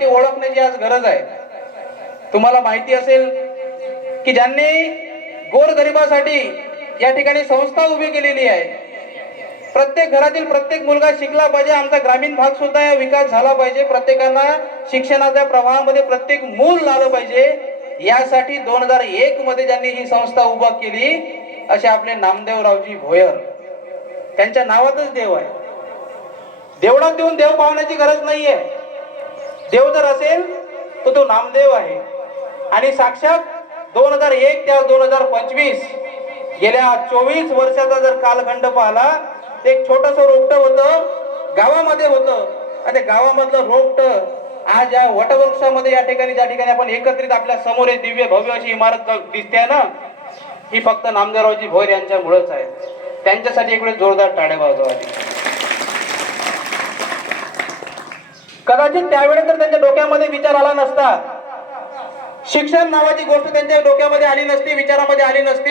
ते ओळखण्याची आज गरज आहे. तुम्हाला माहिती असेल की ज्यांनी गोरगरिबासाठी या ठिकाणी संस्था उभी केलेली आहे. प्रत्येक घरातील प्रत्येक मुलगा शिकला पाहिजे, आमचा ग्रामीण भाग सुद्धा या विकास झाला पाहिजे, प्रत्येकाला शिक्षणाच्या प्रवाहामध्ये प्रत्येक मूल आलं पाहिजे. यासाठी 2001 मध्ये ज्यांनी ही संस्था उभा केली असे आपले नामदेवरावजी भोयर. त्यांच्या नावातच देव आहे. देवळात देऊन देव पावण्याची गरज नाहीये. देव जर असेल तर तो नामदेव आहे. आणि साक्षात 2001 ते 2025 गेल्या 24 वर्षाचा जर कालखंड पाहिला, एक छोटस रोपट होतं, गावामध्ये होतं, आणि गावामधलं रोपट आज या वटवृक्षामध्ये या ठिकाणी ज्या ठिकाणी आपण एकत्रित आपल्या समोर एक दिव्य भव्य अशी इमारत दिसते ना, ही फक्त नामदेवरावजी भोयर यांच्यामुळेच आहे. त्यांच्यासाठी इकडे जोरदार टाळ्या वाजवा. कदाचित त्यावेळेस तर त्यांच्या डोक्यामध्ये विचार आला नसता, शिक्षण नावाची गोष्ट त्यांच्या डोक्यामध्ये आली नसती, विचारामध्ये आली नसती.